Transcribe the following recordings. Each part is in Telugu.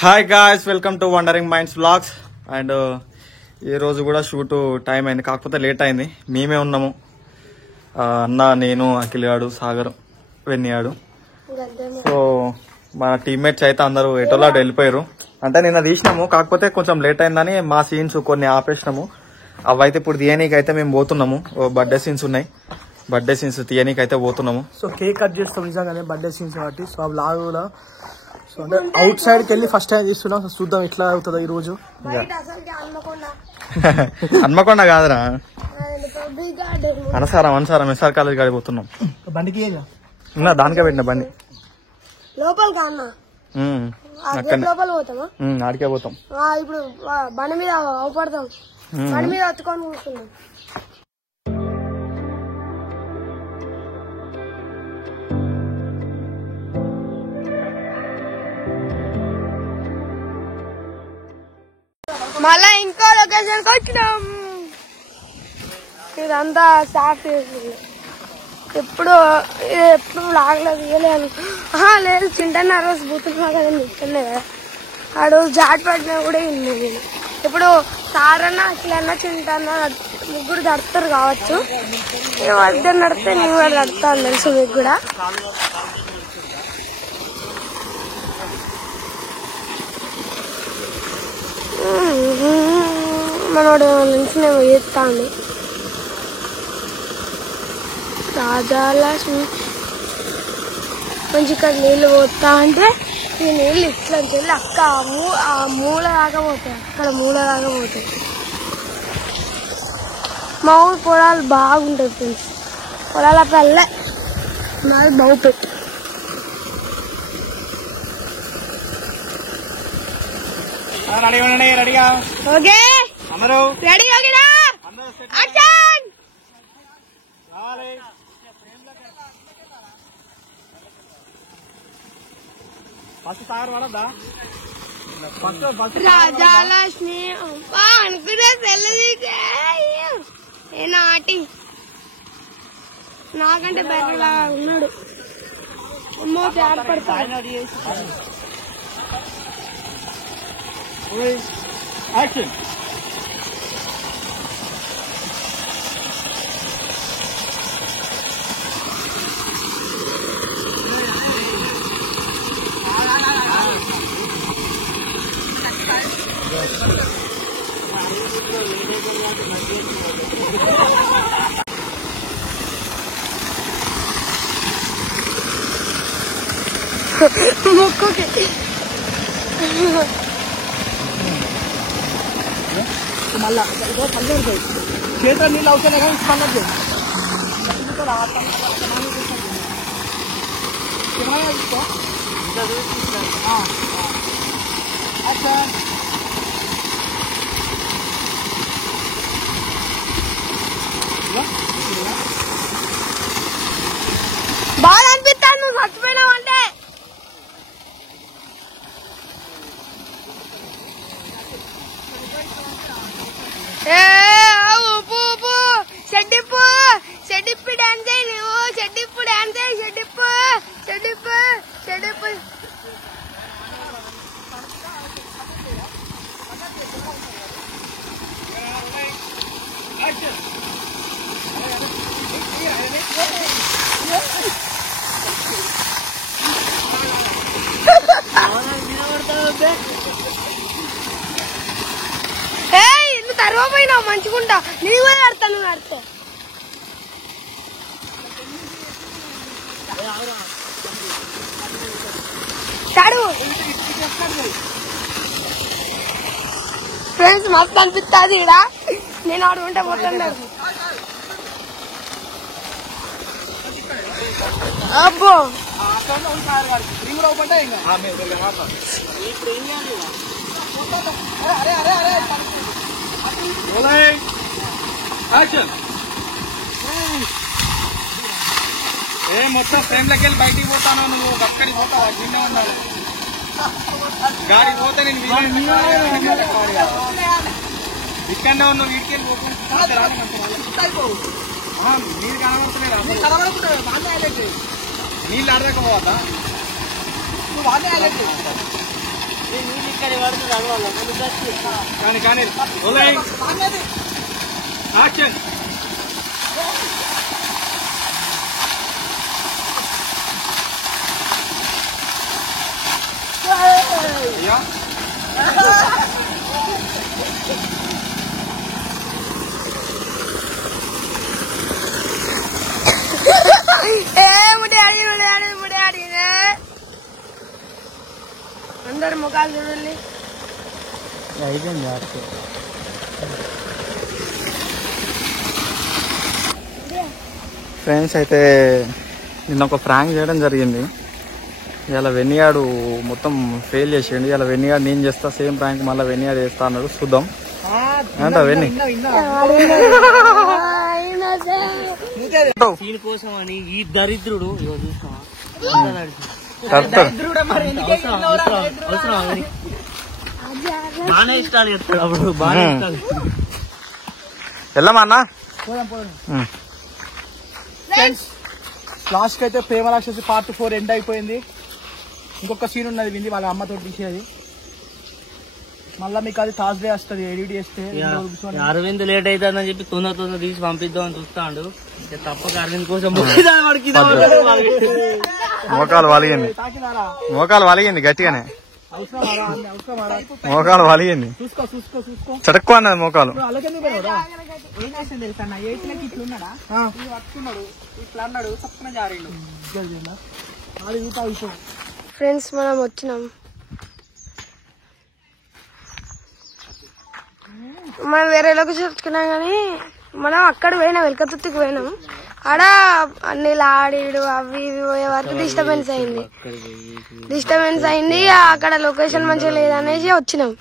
Hi guys, welcome to wondering minds vlogs. And ఈ రోజు కూడా షూట్ టైం అయింది, కాకపోతే లేట్ అయింది. మేమే ఉన్నాము, అన్న, నేను, అఖిల్ గాడు, సాగర్, వెన్నియాడు. సో మన టీమ్మేట్స్ అయితే అందరూ ఎటోలాడు వెళ్ళిపోయారు. అంటే నిన్న తీసినాము, కాకపోతే కొంచెం లేట్ అయిందని మా సీన్స్ కొన్ని ఆపేసినాము. అవైతే ఇప్పుడు తీయనీకి అయితే మేము పోతున్నాము. బర్త్డే సీన్స్ ఉన్నాయి, బర్త్డే సీన్స్ తీయనీకి అయితే పోతున్నాము. సో కేక్ కట్ చేస్తాం నిజంగానే బర్త్డే సీన్స్ కాబట్టి. సో అవి లాగ్ కూడా సో అంటే అవుట్ సైడ్ కి వెళ్ళి ఫస్ట్ టైం తీస్తున్నాం. సో చూద్దాం ఎట్లా అవుతుందో ఈ రోజు. హన్మకొండ కాదురా, అనసారం ఎస్ఆర్ కాలేజ్ కాడికి పోతున్నాం. బండికి ఉన్నా దానికే పెట్టిన బండి ఆడికే పోతాం. ఇప్పుడు బండి మీద అవపడతాం, బండి మీద అత్తుకొని కూర్చున్నాం. మళ్ళా ఇంకో లొకేషన్ కి వచ్చినాం. ఇదంతా స్టార్ట్ చేస్తుంది. ఎప్పుడు లాగలేదు, ఇవ్వలేను. లేదు, చింటన్న రోజు బూతున్నా కదండి, ఇక్కడలే కదా. ఆ రోజు జాట్ పడినా కూడా ఇన్ని నేను. ఇప్పుడు సారన్న, అఖిలన్న, చింటన్న ముగ్గురు దడతారు కావచ్చు. ఇద్దరు నడితే నేను కూడా దడతాను, తెలుసు మీకు కూడా. మనోడు నుంచి ఎత్తాండి. రాజాలక్ష్మి మంచి ఇక్కడ నీళ్ళు పోతా అంటే ఈ నీళ్ళు ఇట్లా చెల్లి అక్క ఆ మూల దాకా పోతాయి, అక్కడ మూల దాకా పోతాయి. మా ఊరు పొలాలు బాగుంటుంది ఫ్రెండ్స్. పొలాల పల్లె మాది బాగుపెట్టు. ఓకే రెడీ ఓకేనా? యాక్షన్. రాజాలక్ష్మి అనుకునే తెల్లది ఏ నాటి నాకంటే బెటర్ లాగా ఉన్నాడు. అమ్మో ఏర్పడతాడు. యాక్షన్. ముక్కుకి మళ్ళా చేతులు నీళ్ళు అవుతాయి కానీ పన్నది. బాగా అనిపిస్తాను నువ్వు చచ్చిపోయినావు అంటే. షెడ్డిప్పు షెడ్డిప్పు డాన్స్ అయ్యి నువ్వు షెడ్డిప్పు డాన్స్ అయ్యి షెడ్డిప్పు షెడ్డిప్పు షెడ్డిప్పు. నువ్వు తర్వాత పోయినావు మంచిగుంటా, నేను కూడా ఆడతాను. నువ్వు ఆడితే చాడు ఫ్రెండ్స్ మస్తు అనిపిస్తుంది ఇక్కడ. నేను ఆడుకుంటే పోతాను. అబ్బో మొత్తం ఫ్రేమ్లకి వెళ్ళి బయటికి పోతాను. నువ్వు అక్కడికి పోతావా? కింద ఉండాలి గాడి పోతే నేను ఇక్కడనే ఉన్నావు. వీటికి వెళ్ళి నీరు కనబడుతున్నాయి. నీళ్ళు ఆడలేకపోవద్దా? నువ్వు వాళ్ళే కానీ యాక్షన్. అందరు ముఖాలు చూడండి. ఫ్రెండ్స్ అయితే నిన్న ఒక ప్రాంక్ చేయడం జరిగింది. ఇలా వెన్నియాడు మొత్తం ఫెయిల్ చేసేయండి. ఇలా వెన్నియాడు నేను చేస్తా సేమ్ ప్రాంక్ మళ్ళీ వెన్నియాడు చేస్తా అన్నాడు. చూద్దాం ఏంటో వెన్ని కోసం అని ఈ దరిద్రుడు బాగానే ఇష్టాలు చెప్తాడు. అప్పుడు బాగా ఇష్టాలు. వెళ్ళమా అన్న. లాస్ట్ అయితే ప్రేమ రాక్షసి పార్ట్ 4 ఎండ్ అయిపోయింది. ఇంకొక సీన్ ఉన్నది వింది వాళ్ళ అమ్మతో తీసేది. మళ్ళీ మీకు అది థర్స్డే వస్తుంది ఎడిట్ చేస్తే. అరవింద్ లేట్ అవుతుందని చెప్పి తొందర తీసి పంపిద్దామని చూస్తాడు. తప్పక అరవింద్ కోసం మోకాలు వలిగింది గట్టిగానే. మోకాలు వలిగింది చటుక్కు అన్నది మోకాలు. ఫ్రెండ్స్ మనం వచ్చినాం. మనం వేరే లొకేషన్ చెప్పుకున్నాం కానీ మనం అక్కడ పోయినాం, వెల్కతుర్తికి పోయినాం. ఆడ అన్ని లాడీడు అవి ఇవి పోయే వరకు డిస్టర్బెన్స్ అయింది. అక్కడ లొకేషన్ మంచిగా లేదనేసి వచ్చినాం.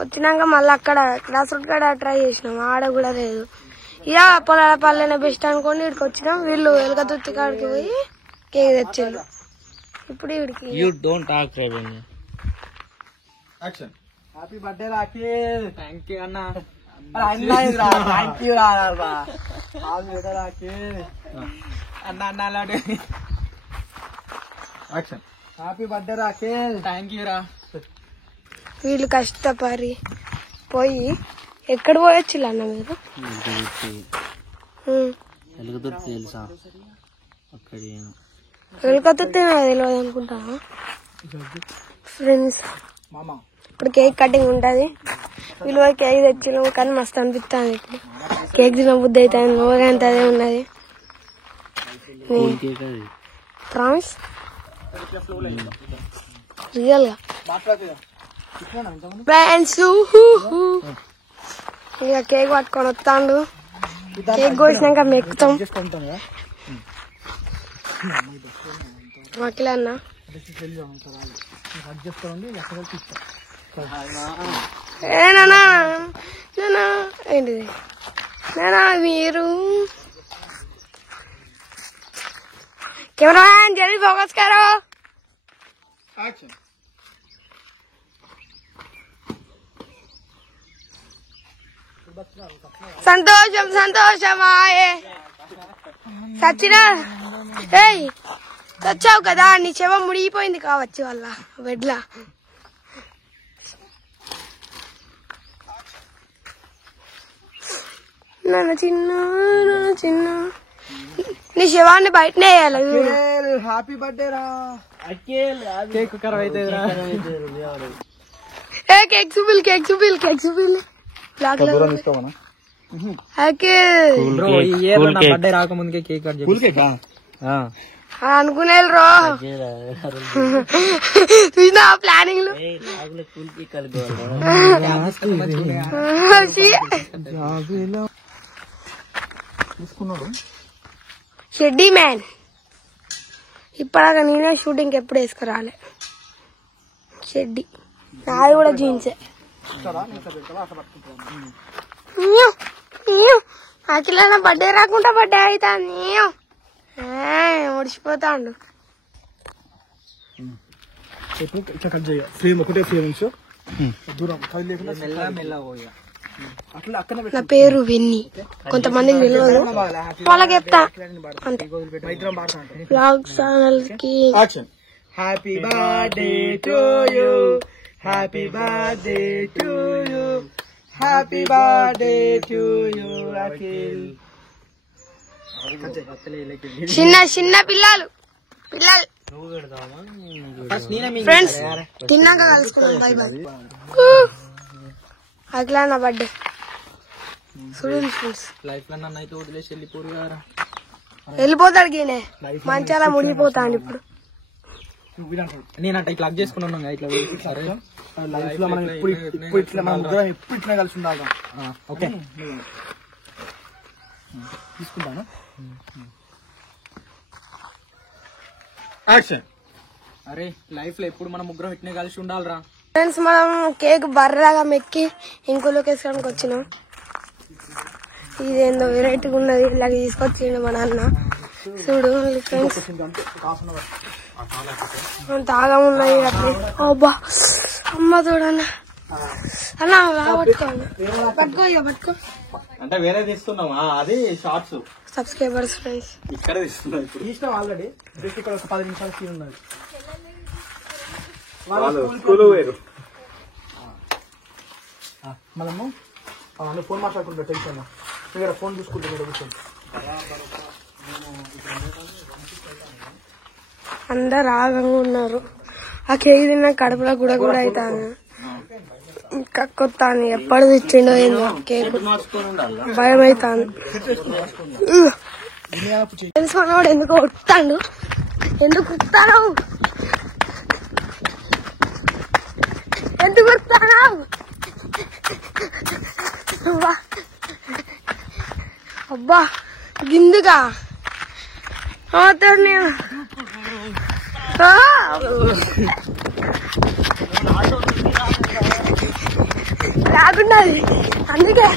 వచ్చినాక మళ్ళీ అక్కడ క్రాస్ రోడ్ కాడ ట్రై చేసినాం, ఆడ కూడా లేదు. ఇక పొలాల పల్లెనే బెస్ట్ అనుకోండి ఇక్కడికి వచ్చినాం. వీళ్ళు వెల్కతుర్తి కాడికి పోయి కేక్ తెచ్చిండు. ఇప్పుడు ఇక్కడికి happy birthday Rakesh. Thank you అన్న. థ్యాంక్ యూ అన్న. Happy birthday Rakesh. Thank you రా. వీళ్ళు కష్టపడి పోయి ఎక్కడ పోయొచ్చు అన్న మీరు? తెలుసా వెల్కతుర్తి తెలియదు అనుకుంటా. ఫ్రెండ్స్ ఇప్పుడు కేక్ కటింగ్ ఉంటది. వీళ్ళు కేక్ తెచ్చినాము కానీ మస్తు అనిపిస్తుంది. ఇప్పుడు కేక్ తిన బుద్ధి అవుతుంది. నోరంత అదే ఉన్నది. ప్రామిస్ రియల్ గా ఫ్రెండ్స్. ఇక కేక్ పట్టుకొని వస్తాడు. కేక్ కోసినాక మెక్కుతాం. మాకిలే అన్న ఏంటిది నేనా మీరు కెమెరామ్యాన్ జల్దీ ఫోకస్ కరో. సంతోషం సంతోషమాయే. సచ్చినా ఏయ్ వచ్చావు కదా, నీ చెవ ముడిగిపోయింది కావచ్చు వాళ్ళ బెడ్లా. చిన్న చిన్న నీ శవాన్ని బయటనే వేయాలి. హ్యాపీ బర్త్డే రా. కేక్ ఖరాబ్ అయితే కేక్ చూపిల్ కేక్ చూపిల్ కేక్ చూపిల్ బ్లాక్ బర్త్డే రాకముందుకే కేక్ కట్ అనుకునే రో చూసినా ప్లానింగ్ లో. షెడ్డీ మ్యాన్ ఇప్పటిదాకా నేనే షూటింగ్ ఎప్పుడు వేసుకురాలే. షెడ్డీ నాది కూడా జీన్సే. అఖిల బర్త్డే రాకుండా బర్త్డే అవుతాను ఓడిచిపోతాడు. ఒకటే ఫ్రేమ్ దూరం నా పేరు వెన్ని. కొంతమందికి తెలియదు, వాళ్ళకి చెప్తా అంతే. బ్లాగ్ ఛానల్ కి happy birthday to you, happy birthday to you, happy birthday to you Akhil. చిన్న చిన్న పిల్లలు ఫ్రెండ్స్ తిన్నాక కలుసుకున్నాం. By by. అఖిల నా బర్త్డే చూడండి ఫ్రెండ్స్. లైఫ్ లో నన్ను అయితే వదిలేసి వెళ్ళిపోరు కదా. వెళ్ళిపోతాడు గీనే మంచాల మునిగిపోతాడు ఇప్పుడు. నేను అట్లా ఇట్లా చేసుకున్నాను ఇట్లా. సరే లైఫ్ లో మనం ఇప్పుడు ఇట్లా మనం ఎప్పుడు ఇట్లా కలిసి ఉండాలి. ఓకే తీసుకుంటాను. అరే లైఫ్ లో ఎప్పుడు మనం ముగ్గురం ఇట్నే కలిసి ఉండాలిరా. ఫ్రెండ్స్ మనం కేక్ బర్రగా మెక్కి ఇంకో లొకేషన్కి వచ్చినాం. ఇదేందో వెరైటీగా ఉన్నది, ఇలాగ తీసుకొచ్చిండు మా నాన్న. చూడు ఫ్రెండ్స్ తాగా ఉన్నాయి అట్లే. అబ్బా అమ్మ చూడన్న అన్న పట్టుకో ఇక పట్టుకో. అంటే వేరే తీస్తున్నామా? అది షార్ట్స్ సబ్స్క్రైబర్స్ ఫ్రెండ్స్ ఇక్కడ తీస్తున్నా. ఇప్పుడు ఇష్టం ఆల్రెడీ జస్ట్ ఇక్కడ ఒక 10 నిమిషాల సీన్ ఉన్నది. మనము ఫోన్ మాట్లాడుకుంటా టెన్షన్ ఇక్కడ ఫోన్ చూసుకుంటా కూర్చొని. అందరు ఆగంగా ఉన్నారు. ఆ కేక్ తిన్న కడుపులో కూడా అవుతాను. ఇంకా కొత్త ఎప్పుడు తెచ్చిండో ఏందో కేక్ భయం అవుతాను. తెలుసుకున్నాడు ఎందుకు కొట్టాడు, ఎందుకు కుట్టాను, ఎందుకు కుట్టాను. అబ్బా గిందుగా నేను రాకుండా అందుకే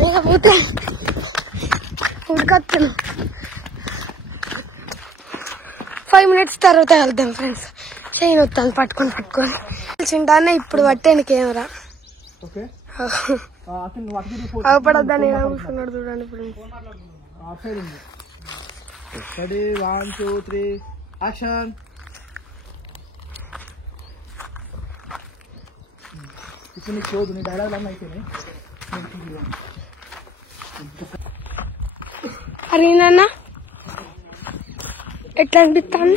లేకపోతే ఉడకొచ్చాను. 5 minutes తర్వాత వెళ్దాం ఫ్రెండ్స్. చైన్ వస్తాను పట్టుకొని చింటానే ఇప్పుడు పట్టాను కెమెరా. అవపడద్దని కూర్చున్నాడు చూడండి ఫ్రెండ్స్. 1 2 3 యాక్షన్. ఇప్పుడు నీకు చోదు నీ డైలాగ్ అన్నీ అయిపోయినాయి. అరే నాన్న ఎట్లా అనిపిస్తాను.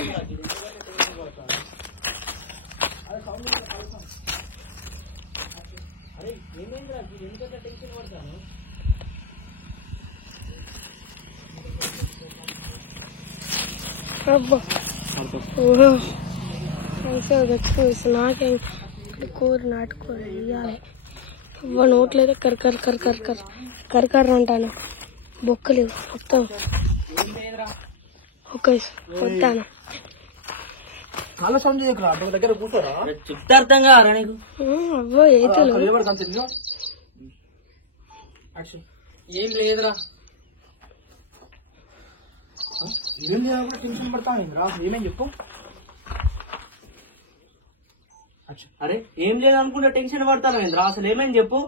అబ్బా నాకేం కూర నాటుకూర ఇవ్వాలి. అబ్బా నోట్లేదు కరకర అంటాను. బొక్కలు మొత్తం ఓకే వస్తాను. చాలా సౌండ్ చేయకురా, దగ్గర కూర్చోరా. అర్థం కారా నీకు? అబ్బో ఏతులు ఏం లేదురా. ఏం చేయాలి టెన్షన్ పడతాను. ఏమేం చెప్పు. అరే ఏం లేదు అనుకుంటే టెన్షన్ పడతాను ఏంద్రా, అసలు ఏమేమి చెప్పు.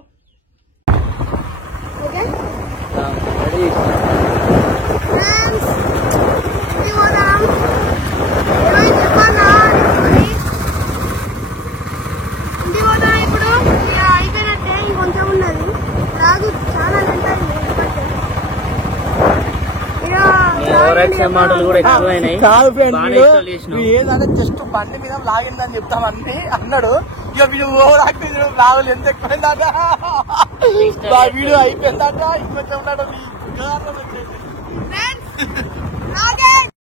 ఇప్పుడు అయిపోయినట్టే ఇంకొంచెం ఉన్నది. రాదు చాలా మాటలు కూడా ఎక్కువైనాయి. కాదు ఫ్రెండ్ నువ్వు ఏదంటే జస్ట్ బండి మీద లాగిందని చెప్తామని అన్నాడు. ఇక వీడు ఓవరాక్టింగ్ లాగులు ఎంత ఎక్కువైందట. వీడియో అయిపోయిందట ఇంకొంచెం ఉన్నాడు.